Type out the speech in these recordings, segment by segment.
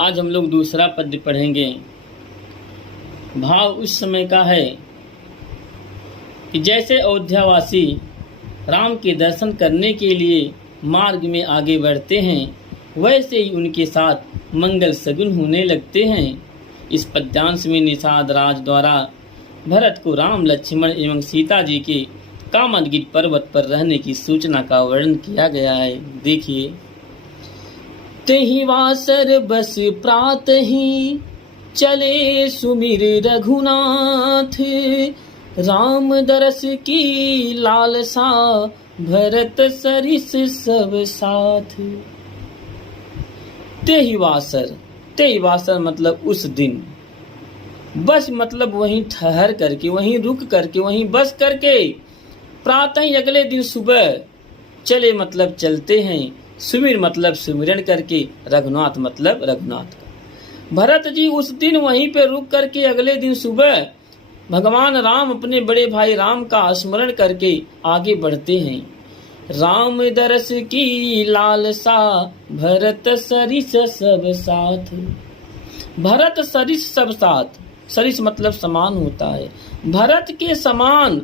आज हम लोग दूसरा पद्य पढ़ेंगे। भाव उस समय का है कि जैसे अयोध्यावासी राम के दर्शन करने के लिए मार्ग में आगे बढ़ते हैं, वैसे ही उनके साथ मंगल सगुन होने लगते हैं। इस पद्यांश में निषाद राज द्वारा भरत को राम, लक्ष्मण एवं सीता जी के कामदगिरि पर्वत पर रहने की सूचना का वर्णन किया गया है। देखिए, तेहि वासर बस प्रातहि चले सुमिर रघुनाथ, राम दरस की लालसा भरत सरिस सब साथ। तेहि वासर मतलब उस दिन, बस मतलब वहीं ठहर करके, वहीं रुक करके, वहीं बस करके, प्रातः ही अगले दिन सुबह, चले मतलब चलते हैं, सुमिर मतलब सुमिरन करके, रघुनाथ मतलब रघुनाथ का। भरत जी उस दिन वहीं पे रुक करके अगले दिन सुबह भगवान राम अपने बड़े भाई राम का स्मरण करके आगे बढ़ते हैं। राम दरस की लालसा भरत सरिस सब साथ। भरत सरिस सब साथ, सरिस मतलब समान होता है। भरत के समान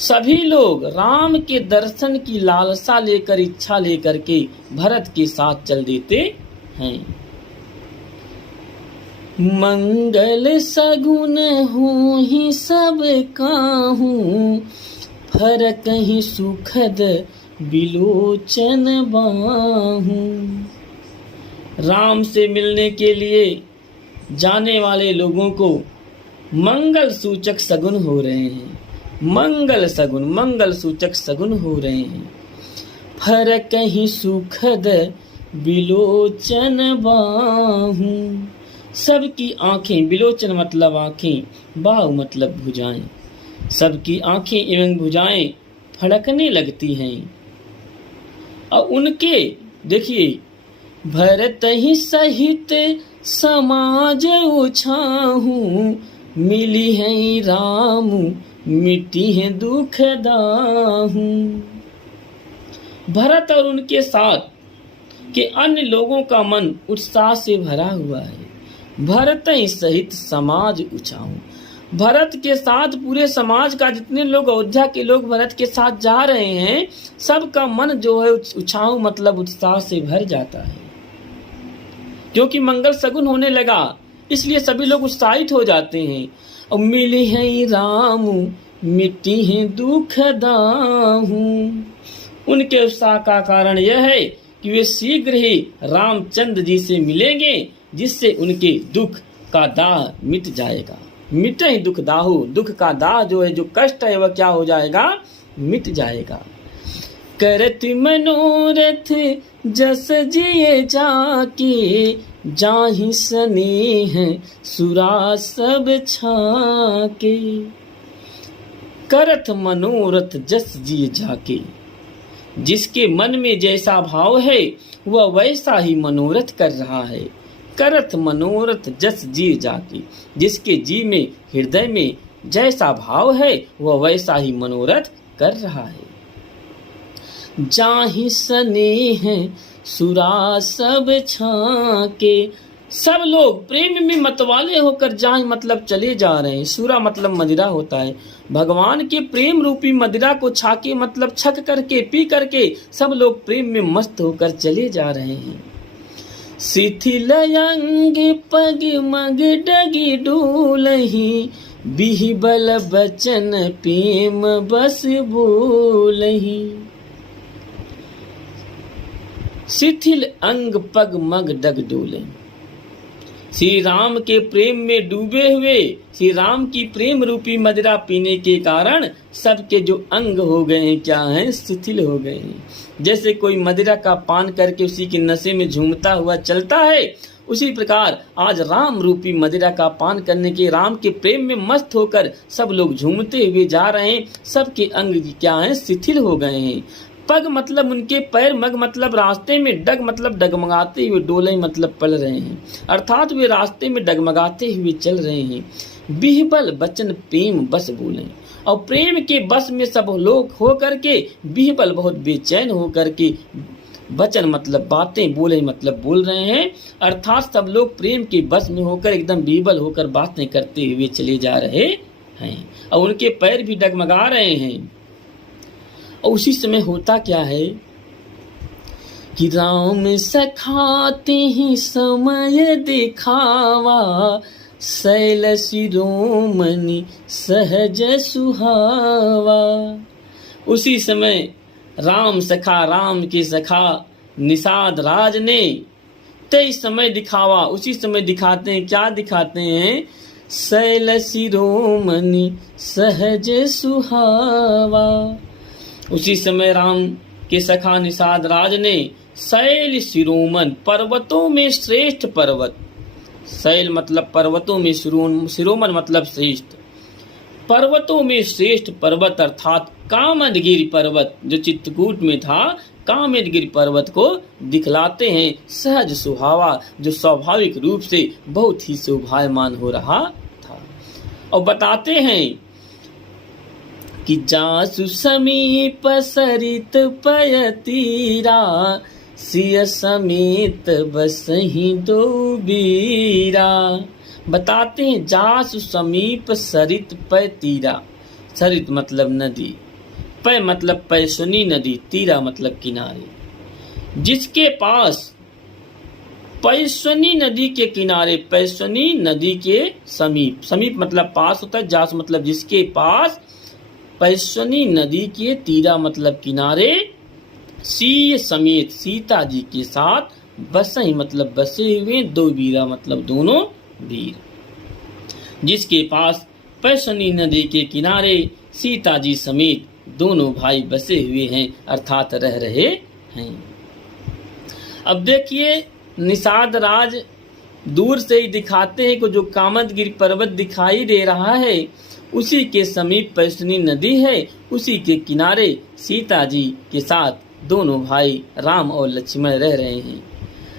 सभी लोग राम के दर्शन की लालसा लेकर, इच्छा लेकर के भरत के साथ चल देते हैं। मंगल सगुन हो ही सब काहू, फरक ही सुखद बिलोचन बाहू। राम से मिलने के लिए जाने वाले लोगों को मंगल सूचक सगुन हो रहे हैं। मंगल सूचक सगुन हो रहे हैं। फरक ही सुखद बिलोचन बाहू। सबकी आंखें, बिलोचन मतलब आंखें, बाहु मतलब भुजाएं, सबकी आंखें एवं भुजाएं फड़कने लगती हैं। और उनके देखिए, भरत ही सहित समाज उछाहू, मिली है राम मिट्टी है दुख दाहू। भरत और उनके साथ के अन्य लोगों का मन उत्साह से भरा हुआ है। भरत ही सहित समाज उछाहू, भरत के साथ पूरे समाज का जितने लोग, अयोध्या के लोग भरत के साथ जा रहे हैं, सबका मन जो है उछाहू मतलब उत्साह से भर जाता है। क्योंकि मंगल सगुन होने लगा, इसलिए सभी लोग उत्साहित हो जाते हैं। और मिली है राम मिट्टी है दुख दाहू। उनके उत्साह का कारण यह है कि वे शीघ्र ही रामचंद्र जी से मिलेंगे, जिससे उनके दुख का दाह मिट जाएगा। मिटे ही दुख दाहू, दुख का दाह जो है, जो कष्ट है, वह क्या हो जाएगा, मिट जाएगा। करत मनोरथ जस जिए जाके, जाहि स्नेह सुरा सब छाके। करत मनोरथ जस जिए जाके, जिसके मन में जैसा भाव है वह वैसा ही मनोरथ कर रहा है। करत मनोरथ जस जी जाके, जिसके जी में, हृदय में जैसा भाव है वह वैसा ही मनोरथ कर रहा है। जाहि स्नेह सुरा सब छाके, सब लोग प्रेम में मतवाले होकर जाहि मतलब चले जा रहे हैं। सुरा मतलब मदिरा होता है। भगवान के प्रेम रूपी मदिरा को छाके मतलब छक करके, पी करके सब लोग प्रेम में मस्त होकर चले जा रहे हैं। शिथिल अंग पग मग डगी डोलही, बिहबल बचन प्रेम बस बोलही। शिथिल अंग पग मग डग डोले, श्री राम के प्रेम में डूबे हुए, श्री राम की प्रेम रूपी मदिरा पीने के कारण सबके जो अंग हो गए हैं, क्या हैं, शिथिल हो गए हैं। जैसे कोई मदिरा का पान करके उसी के नशे में झूमता हुआ चलता है, उसी प्रकार आज राम रूपी मदिरा का पान करने के, राम के प्रेम में मस्त होकर सब लोग झूमते हुए जा रहे हैं। सबके अंग क्या हैं, शिथिल हो गए हैं। पग मतलब उनके पैर, मग मतलब रास्ते में, डग मतलब डगमगाते हुए, डोले मतलब पल रहे हैं, अर्थात वे रास्ते में डगमगाते हुए चल रहे हैं। बिहबल बचन प्रेम बस बोले, और प्रेम के बस में सब लोग हो करके, बिहबल बहुत बेचैन हो करके वचन मतलब बातें, बोले मतलब बोल रहे हैं, अर्थात सब लोग प्रेम के बस में होकर एकदम बीबल होकर बातें करते हुए चले जा रहे हैं और उनके पैर भी डगमगा रहे हैं। और उसी समय होता क्या है कि राम सखाते ही समय दिखावा, शैल शिरोमणि सहज सुहावा। उसी समय राम सखा, राम के सखा निषाद राज ने तय समय दिखावा, उसी समय दिखाते हैं, क्या दिखाते हैं? शैल शिरोमणि सहज सुहावा। उसी समय राम के सखा निषाद राज ने शैल शिरोमण, पर्वतों में श्रेष्ठ पर्वत, शैल मतलब पर्वतों में, शिरोमण मतलब श्रेष्ठ, पर्वतों में श्रेष्ठ पर्वत अर्थात कामदगिरि पर्वत जो चित्रकूट में था, कामदगिरि पर्वत को दिखलाते हैं सहज सुहावा, जो स्वाभाविक रूप से बहुत ही शोभायमान हो रहा था। और बताते हैं कि जासु समीप सरित पय तीरा, सिय समेत बसहि दो बीरा। बताते हैं जासु समीप सरित पय तीरा, सरित मतलब नदी, पय मतलब पैसुनी नदी, तीरा मतलब किनारे, जिसके पास पैसुनी नदी के किनारे, पैसुनी नदी के समीप, समीप मतलब पास होता है, जास मतलब जिसके पास, पैसुनी नदी के तीरा मतलब किनारे, सीय समेत सीता जी के साथ, बसई मतलब बसे हुए, दो बीरा मतलब दोनों वीर, जिसके पास पैसुनी नदी के किनारे सीता जी समेत दोनों भाई बसे हुए हैं अर्थात रह रहे हैं। अब देखिए निषाद राज दूर से ही दिखाते हैं कि जो कामदगिरि पर्वत दिखाई दे रहा है उसी के समीप पैसुनी नदी है, उसी के किनारे सीता जी के साथ दोनों भाई राम और लक्ष्मण रह रहे हैं।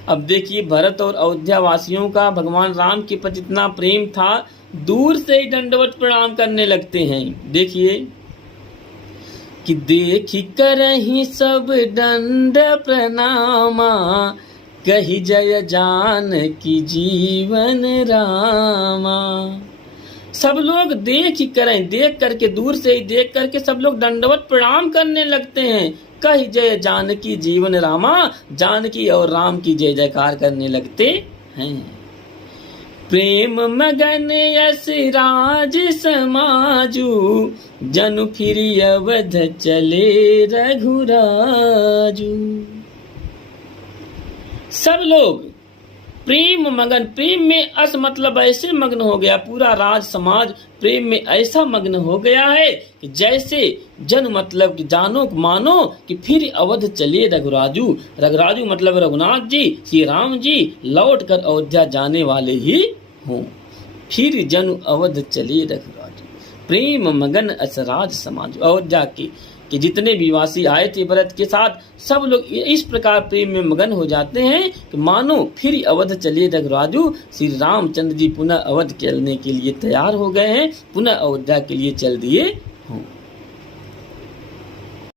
अब देखिए भरत और अयोध्या वासियों का भगवान राम के प्रति इतना प्रेम था, दूर से ही दंडवत प्रणाम करने लगते हैं। देखिए कि देखी करहि सब दंड प्रणामा, कही जय जानकी जीवन रामा। सब लोग देख करके दूर से ही देख करके सब लोग दंडवत प्रणाम करने लगते हैं। कही जय जानकी जीवन रामा, जानकी और राम की जय जयकार करने लगते हैं। प्रेम मगन यस राज समाजू, जनु फिर अवध चले रघुराजू। सब लोग प्रेम मगन, प्रेम में अस मतलब ऐसे मग्न हो गया, पूरा राज समाज प्रेम में ऐसा मग्न हो गया है कि जैसे जन मतलब कि जानो मानो कि फिर अवध चले रघुराजू। रघुराजू मतलब रघुनाथ जी, श्री राम जी लौट कर अयोध्या जाने वाले ही हों। फिर जनु अवध चले रघुराजू, प्रेम मगन अस राज समाज। अयोध्या के जितने भी वासी आए थे भरत के साथ, सब लोग इस प्रकार प्रेम में मगन हो जाते हैं कि मानो फिर अवध चले रघुराजू। श्री रामचंद्र जी पुनः अवध चलने के लिए तैयार हो गए हैं, पुनः अयोध्या के लिए चल दिए हों।